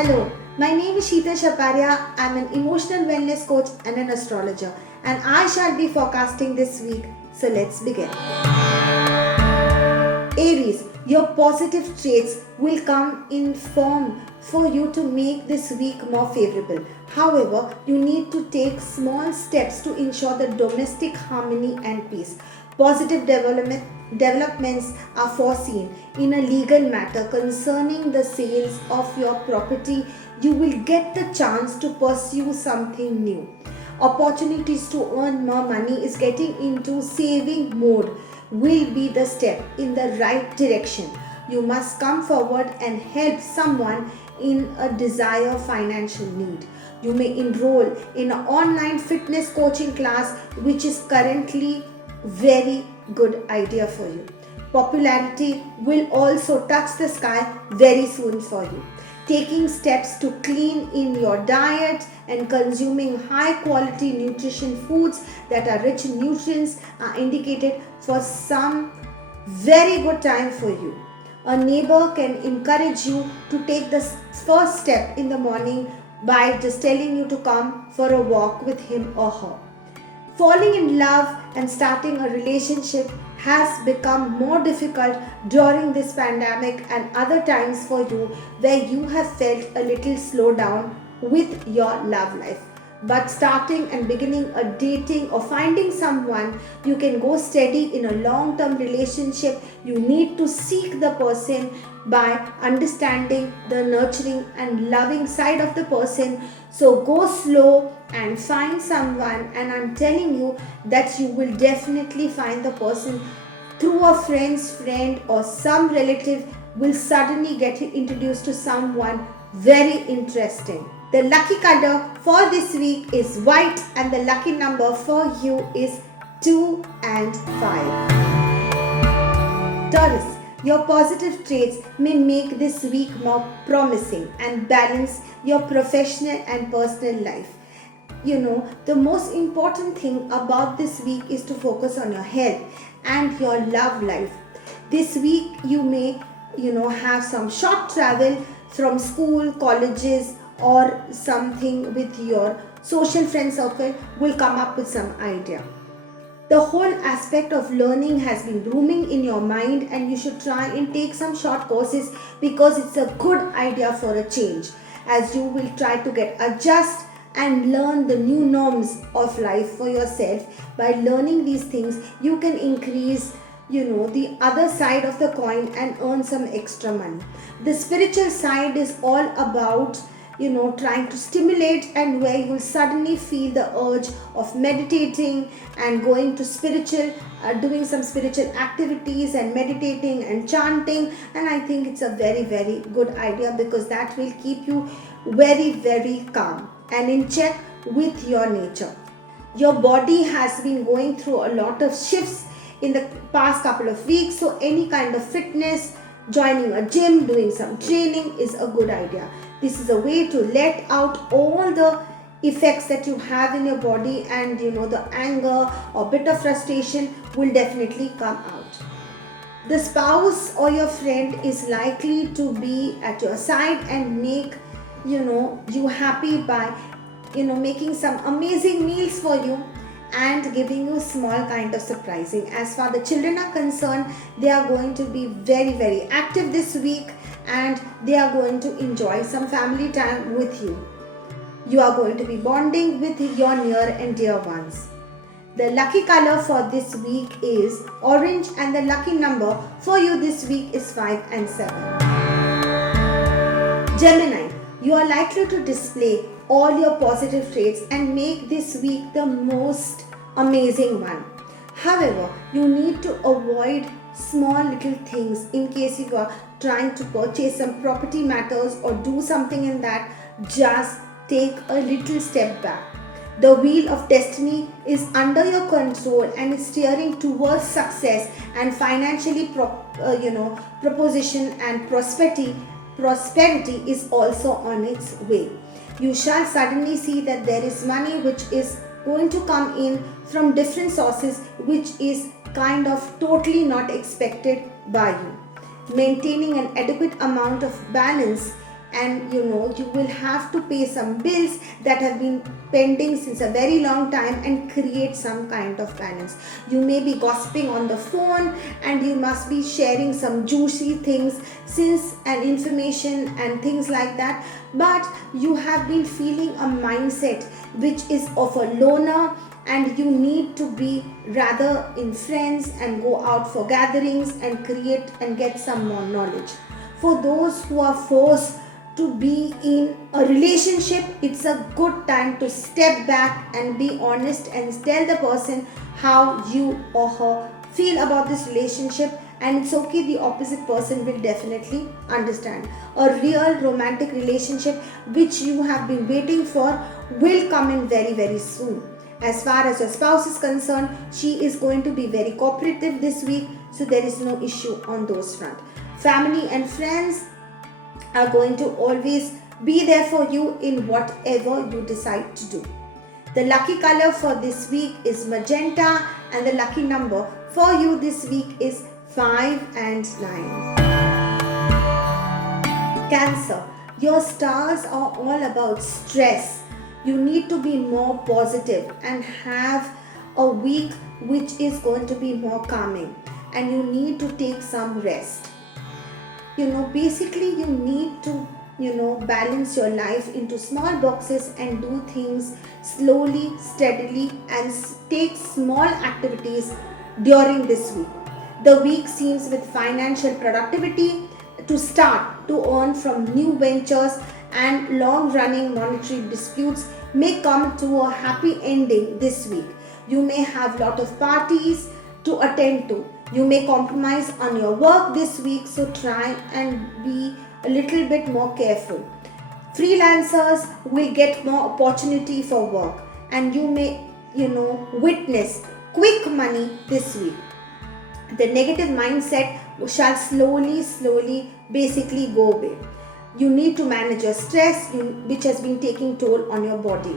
Hello, my name is Sheeta Shaparia. I'm an emotional wellness coach and an astrologer, and I shall be forecasting this week. So let's begin. Aries, your positive traits will come in form for you to make this week more favorable. However, you need to take small steps to ensure the domestic harmony and peace. Positive developments are foreseen in a legal matter concerning the sales of your property. You will get the chance to pursue something new. Opportunities to earn more money is getting into saving mode will be the step in the right direction. You must come forward and help someone in a desired financial need. You may enroll in an online fitness coaching class, which is currently very good idea for you. Popularity will also touch the sky very soon for you. Taking steps to clean in your diet and consuming high quality nutrition foods that are rich in nutrients are indicated for some very good time for you. A neighbor can encourage you to take the first step in the morning by just telling you to come for a walk with him or her. Falling in love and starting a relationship has become more difficult during this pandemic and other times for you where you have felt a little slow down with your love life. But starting and beginning a dating or finding someone, you can go steady in a long term relationship. You need to seek the person by understanding the nurturing and loving side of the person. So go slow and find someone, and I'm telling you that you will definitely find the person through a friend's friend or some relative will suddenly get you introduced to someone very interesting. The lucky color for this week is white and the lucky number for you is 2 and 5. Taurus, your positive traits may make this week more promising and balance your professional and personal life. The most important thing about this week is to focus on your health and your love life. This week you may have some short travel from school, colleges, or something with your social friend circle will come up with some idea. The whole aspect of learning has been blooming in your mind, and you should try and take some short courses because it's a good idea for a change, as you will try to get adjust and learn the new norms of life for yourself. By learning these things, you can increase the other side of the coin and earn some extra money. The spiritual side is all about trying to stimulate, and where you will suddenly feel the urge of meditating and going to spiritual doing some spiritual activities and meditating and chanting. And I think it's a very very good idea because that will keep you very very calm and in check with your nature. Your body has been going through a lot of shifts in the past couple of weeks, so any kind of fitness, joining a gym, doing some training is a good idea. This is a way to let out all the effects that you have in your body, and the anger or bit of frustration will definitely come out. The spouse or your friend is likely to be at your side and make you happy by making some amazing meals for you and giving you small kind of surprising. As far the children are concerned, they are going to be very very active this week and they are going to enjoy some family time with you. You are going to be bonding with your near and dear ones. The lucky color for this week is orange and the lucky number for you this week is 5 and 7. Gemini, you are likely to display all your positive traits and make this week the most amazing one. However, you need to avoid small little things in case you are trying to purchase some property matters or do something in that. Just take a little step back. The wheel of destiny is under your control and is steering towards success and financially proposition and prosperity is also on its way. You shall suddenly see that there is money which is going to come in from different sources, which is kind of totally not expected by you. Maintaining an adequate amount of balance and you will have to pay some bills that have been pending since a very long time and create some kind of balance. You may be gossiping on the phone and you must be sharing some juicy things since and information and things like that, but you have been feeling a mindset which is of a loner, and you need to be rather in friends and go out for gatherings and create and get some more knowledge. For those who are forced to be in a relationship, it's a good time to step back and be honest and tell the person how you or her feel about this relationship, and it's okay, the opposite person will definitely understand. A real romantic relationship which you have been waiting for will come in very very soon. As far as your spouse is concerned, she is going to be very cooperative this week, so there is no issue on those front. Family and friends are going to always be there for you in whatever you decide to do. The lucky color for this week is magenta, and the lucky number for you this week is 5 and 9. Cancer, your stars are all about stress. You need to be more positive and have a week which is going to be more calming, and you need to take some rest. Basically you need to balance your life into small boxes and do things slowly, steadily, and take small activities during this week. The week seems with financial productivity to start to earn from new ventures, and long running monetary disputes may come to a happy ending this week. You may have lot of parties to attend to. You may compromise on your work this week, so try and be a little bit more careful. Freelancers will get more opportunity for work, and you may witness quick money this week. The negative mindset shall slowly basically go away. You need to manage your stress, which has been taking toll on your body,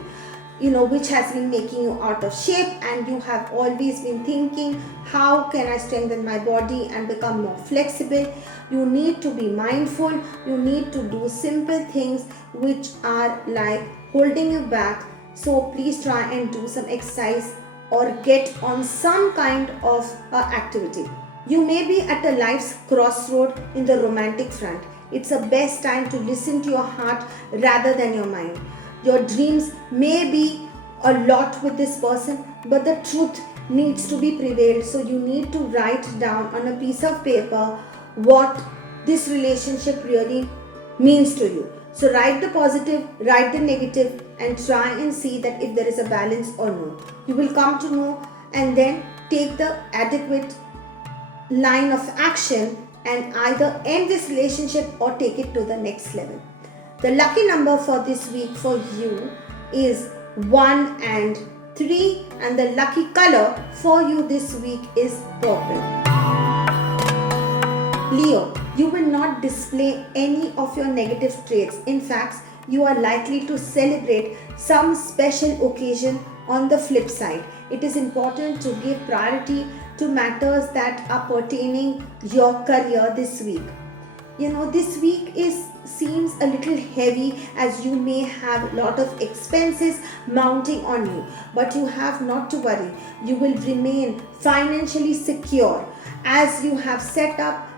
which has been making you out of shape, and you have always been thinking, how can I strengthen my body and become more flexible? You need to be mindful. You need to do simple things which are like holding you back. So please try and do some exercise or get on some kind of activity. You may be at a life's crossroad in the romantic front. It's the best time to listen to your heart rather than your mind. Your dreams may be a lot with this person, but the truth needs to be prevailed. So you need to write down on a piece of paper what this relationship really means to you. So write the positive, write the negative, and try and see that if there is a balance or no. You will come to know, and then take the adequate line of action and either end this relationship or take it to the next level. The lucky number for this week for you is 1 and 3, and the lucky color for you this week is purple. Leo, you will not display any of your negative traits. In fact, you are likely to celebrate some special occasion. On the flip side, it is important to give priority to matters that are pertaining your career this week. This week seems a little heavy, as you may have a lot of expenses mounting on you, but you have not to worry. You will remain financially secure as you have set up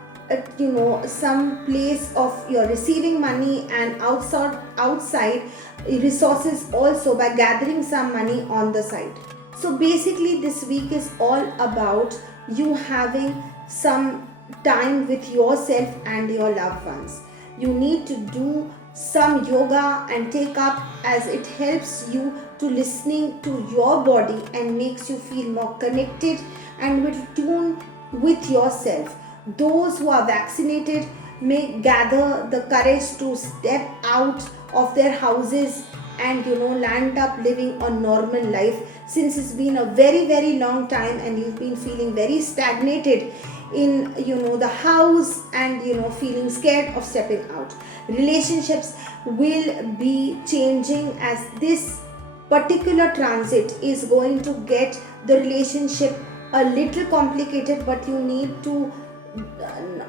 some place of your receiving money and outside resources also by gathering some money on the side. So basically this week is all about you having some time with yourself and your loved ones. You need to do some yoga and take up, as it helps you to listening to your body and makes you feel more connected and will tune with yourself. Those who are vaccinated may gather the courage to step out of their houses and land up living a normal life, since it's been a very very long time and you've been feeling very stagnated in the house and feeling scared of stepping out. Relationships will be changing, as this particular transit is going to get the relationship a little complicated, but you need to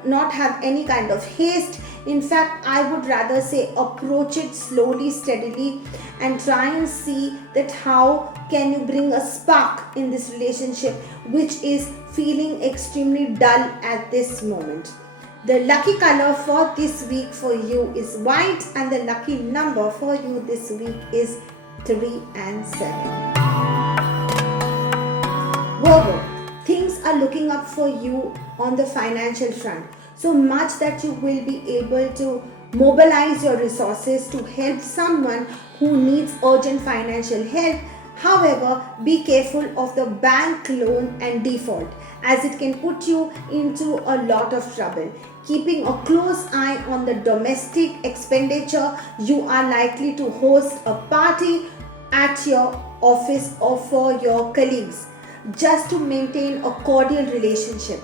not have any kind of haste. In fact, I would rather say approach it slowly, steadily, and try and see that how can you bring a spark in this relationship which is feeling extremely dull at this moment. The lucky color for this week for you is white, and the lucky number for you this week is 3 and 7. Virgo, things are looking up for you on the financial front. So much that you will be able to mobilize your resources to help someone who needs urgent financial help. However, be careful of the bank loan and default, as it can put you into a lot of trouble. Keeping a close eye on the domestic expenditure, you are likely to host a party at your office or for your colleagues, just to maintain a cordial relationship.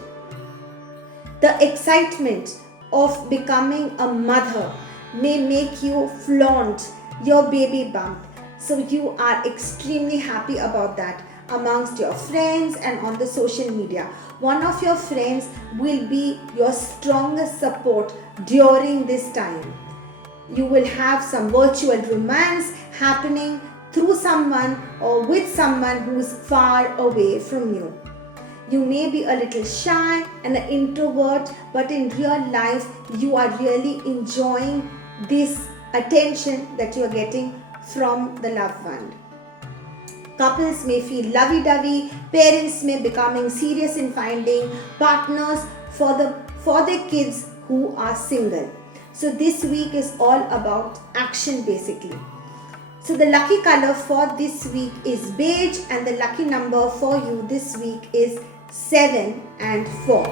The excitement of becoming a mother may make you flaunt your baby bump. So you are extremely happy about that amongst your friends and on the social media. One of your friends will be your strongest support during this time. You will have some virtual romance happening through someone or with someone who is far away from you. You may be a little shy and an introvert, but in real life, you are really enjoying this attention that you are getting from the loved one. Couples may feel lovey-dovey, parents may becoming serious in finding partners for their kids who are single. So this week is all about action basically. So the lucky color for this week is beige, and the lucky number for you this week is 7 and 4.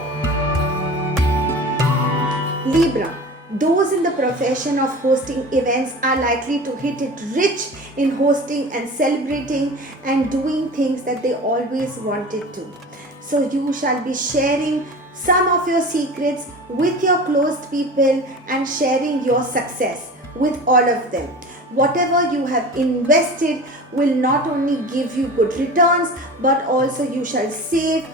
Libra, those in the profession of hosting events are likely to hit it rich in hosting and celebrating and doing things that they always wanted to. So you shall be sharing some of your secrets with your close people and sharing your success with all of them. Whatever you have invested will not only give you good returns, but also you shall save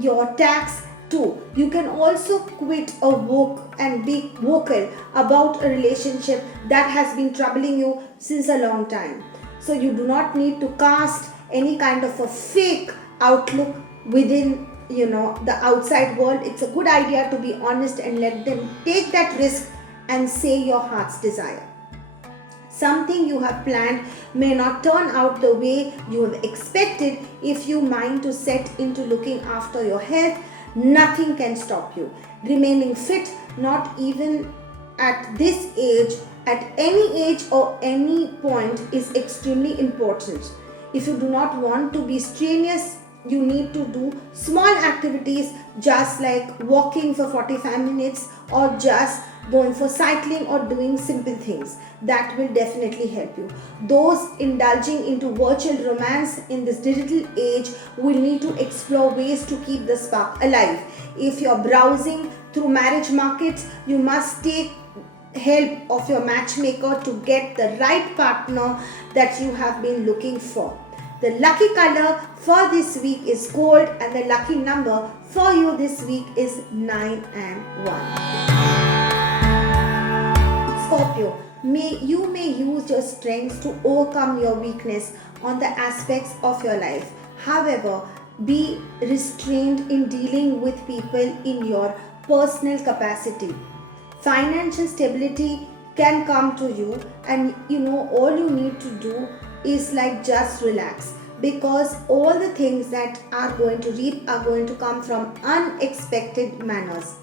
your tax too. You can also quit a work and be vocal about a relationship that has been troubling you since a long time. So you do not need to cast any kind of a fake outlook within the outside world. It's a good idea to be honest and let them take that risk and say your heart's desire. Something you have planned may not turn out the way you have expected. If you mind to set into looking after your health, nothing can stop you. Remaining fit, not even at this age, at any age or any point, is extremely important. If you do not want to be strenuous, you need to do small activities just like walking for 45 minutes or just going for cycling or doing simple things. That will definitely help you. Those indulging into virtual romance in this digital age will need to explore ways to keep the spark alive. If you're browsing through marriage markets, you must take help of your matchmaker to get the right partner that you have been looking for. The lucky color for this week is gold, and the lucky number for you this week is 9 and 1. Scorpio, you may use your strengths to overcome your weakness on the aspects of your life. However, be restrained in dealing with people in your personal capacity. Financial stability can come to you, and all you need to do is like just relax, because all the things that are going to reap are going to come from unexpected manners.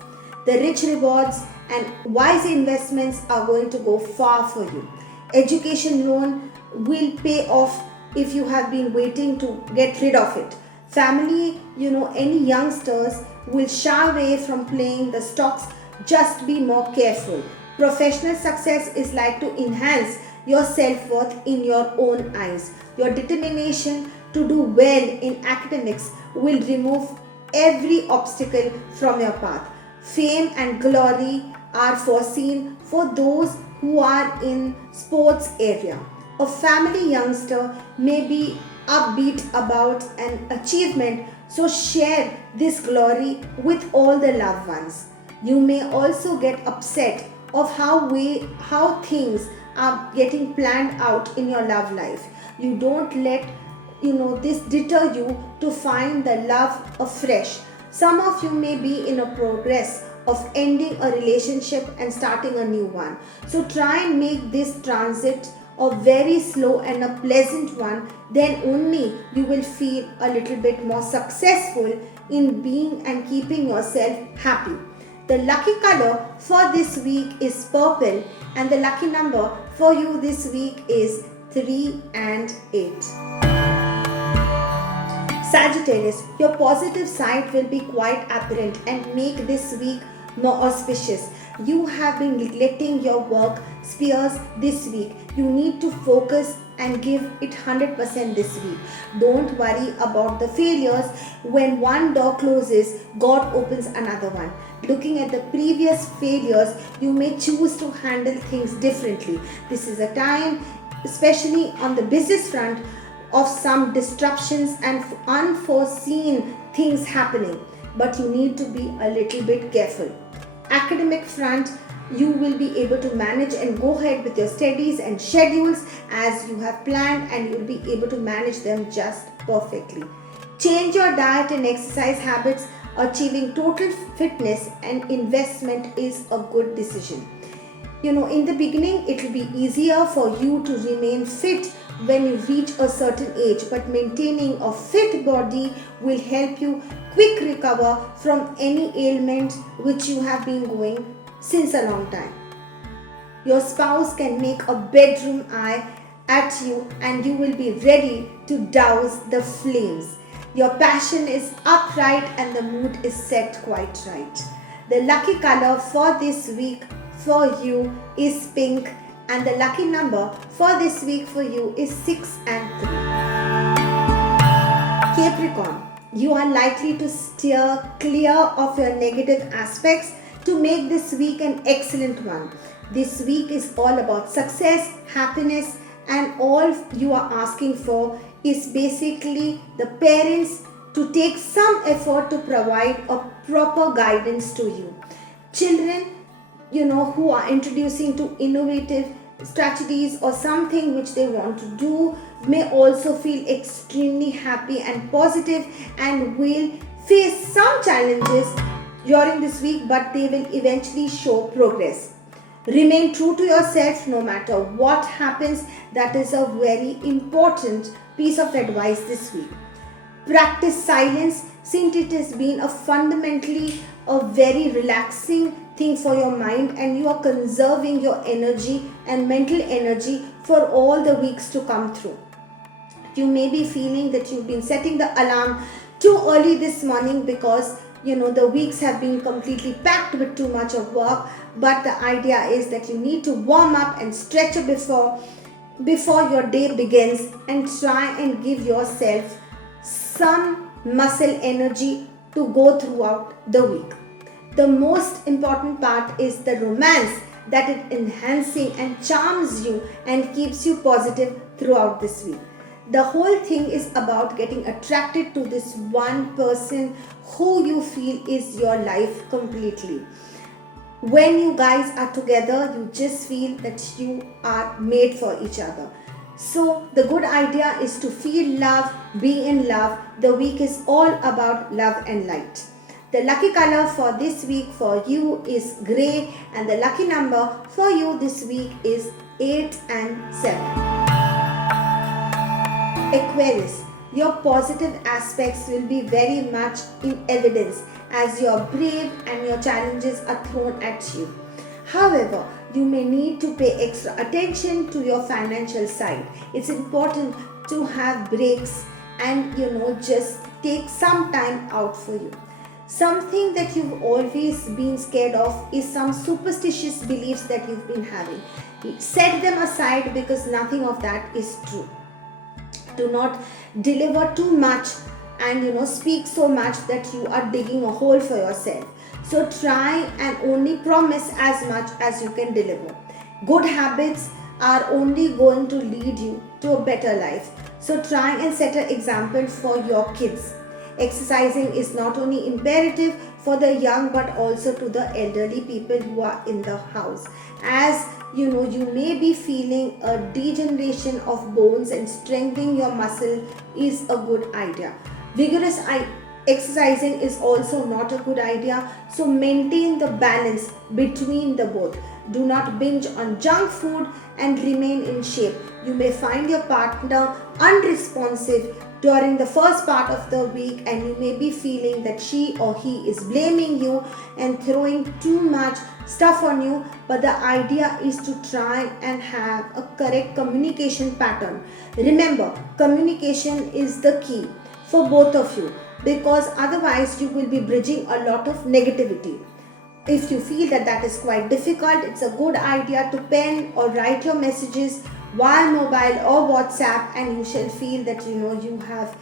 The rich rewards and wise investments are going to go far for you. Education loan will pay off if you have been waiting to get rid of it. Family, any youngsters will shy away from playing the stocks. Just be more careful. Professional success is like to enhance your self-worth in your own eyes. Your determination to do well in academics will remove every obstacle from your path. Fame and glory are foreseen for those who are in sports area. A family youngster may be upbeat about an achievement So share this glory with all the loved ones. You may also get upset of how things are getting planned out in your love life. You don't let this deter you to find the love afresh. Some of you may be in a progress of ending a relationship and starting a new one. So try and make this transit a very slow and a pleasant one. Then only you will feel a little bit more successful in being and keeping yourself happy. The lucky color for this week is purple, and the lucky number for you this week is 3 and 8. Sagittarius, your positive side will be quite apparent and make this week more auspicious. You have been neglecting your work spheres this week. You need to focus and give it 100% this week. Don't worry about the failures. When one door closes, God opens another one. Looking at the previous failures, you may choose to handle things differently. This is a time, especially on the business front, of some disruptions and unforeseen things happening, but you need to be a little bit careful. Academic front, you will be able to manage and go ahead with your studies and schedules as you have planned, and you'll be able to manage them just perfectly. Change your diet and exercise habits. Achieving total fitness and investment is a good decision. In the beginning, it will be easier for you to remain fit when you reach a certain age, but maintaining a fit body will help you quick recover from any ailment which you have been going since a long time. Your spouse can make a bedroom eye at you, and you will be ready to douse the flames. Your passion is upright and the mood is set quite right. The lucky color for this week for you is pink, and the lucky number for this week for you is 6 and 3. Capricorn, you are likely to steer clear of your negative aspects to make this week an excellent one. This week is all about success, happiness, and all you are asking for is basically the parents to take some effort to provide a proper guidance to you. Children, who are introducing to innovative strategies or something which they want to do may also feel extremely happy and positive and will face some challenges during this week, but they will eventually show progress. Remain true to yourself no matter what happens. That is a very important piece of advice this week. Practice silence, since it has been fundamentally a very relaxing thing for your mind, and you are conserving your energy and mental energy for all the weeks to come through. You may be feeling that you've been setting the alarm too early this morning because the weeks have been completely packed with too much of work, but the idea is that you need to warm up and stretch before your day begins, and try and give yourself some muscle energy to go throughout the week. The most important part is the romance that it enhancing and charms you and keeps you positive throughout this week. The whole thing is about getting attracted to this one person who you feel is your life completely. When you guys are together, you just feel that you are made for each other. So the good idea is to feel love, be in love. The week is all about love and light. The lucky color for this week for you is grey, and the lucky number for you this week is 8 and 7. Aquarius, your positive aspects will be very much in evidence as you're brave and your challenges are thrown at you. However, you may need to pay extra attention to your financial side. It's important to have breaks and just take some time out for you. Something that you've always been scared of is some superstitious beliefs that you've been having. Set them aside because nothing of that is true. Do not deliver too much and speak so much that you are digging a hole for yourself. So try and only promise as much as you can deliver. Good habits are only going to lead you to a better life. So try and set an example for your kids. Exercising is not only imperative for the young but also to the elderly people who are in the house. As you know, you may be feeling a degeneration of bones, and strengthening your muscle is a good idea. Vigorous exercising is also not a good idea, so maintain the balance between the both. Do not binge on junk food and remain in shape. You may find your partner unresponsive during the first part of the week, and you may be feeling that she or he is blaming you and throwing too much stuff on you, but the idea is to try and have a correct communication pattern. Remember, communication is the key for both of you, because otherwise you will be bridging a lot of negativity. If you feel that that is quite difficult, it's a good idea to pen or write your messages via mobile or WhatsApp, and you shall feel that you have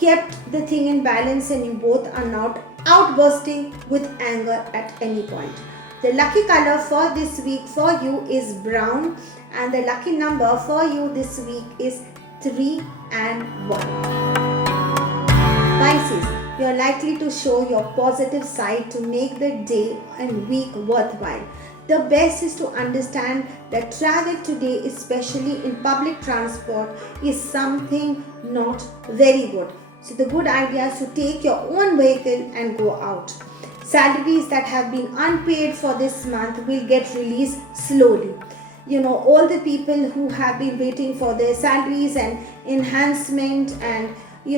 kept the thing in balance and you both are not outbursting with anger at any point. The lucky color for this week for you is brown, and the lucky number for you this week is 3 and 1. Pisces, you are likely to show your positive side to make the day and week worthwhile. The best is to understand that travel today, especially in public transport, is something not very good. So the good idea is to take your own vehicle and go out. Salaries that have been unpaid for this month will get released slowly. All the people who have been waiting for their salaries and enhancement and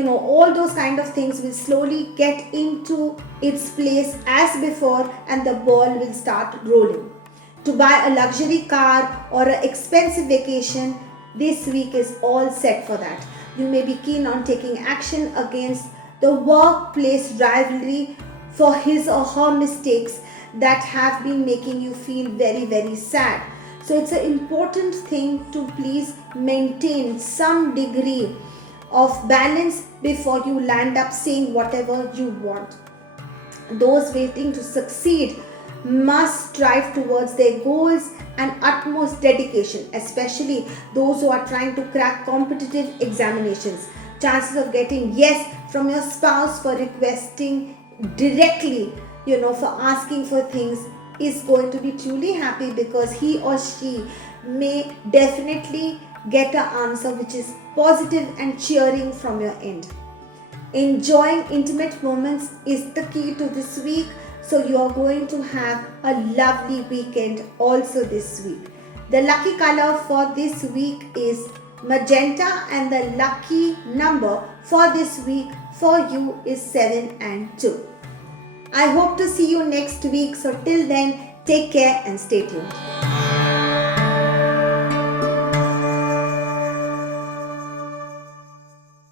all those kind of things will slowly get into its place as before, and the ball will start rolling. To buy a luxury car or an expensive vacation, this week is all set for that. You may be keen on taking action against the workplace rivalry for his or her mistakes that have been making you feel very, very sad. So it's an important thing to please maintain some degree of balance before you land up saying whatever you want. Those waiting to succeed must strive towards their goals and utmost dedication, especially those who are trying to crack competitive examinations. Chances of getting yes from your spouse for requesting directly, for asking for things is going to be truly happy, because he or she may definitely get an answer which is positive and cheering from your end. Enjoying intimate moments is the key to this week, so you are going to have a lovely weekend also this week. The lucky color for this week is magenta, and the lucky number for this week for you is 7 and 2. I hope to see you next week, so till then, take care and stay tuned.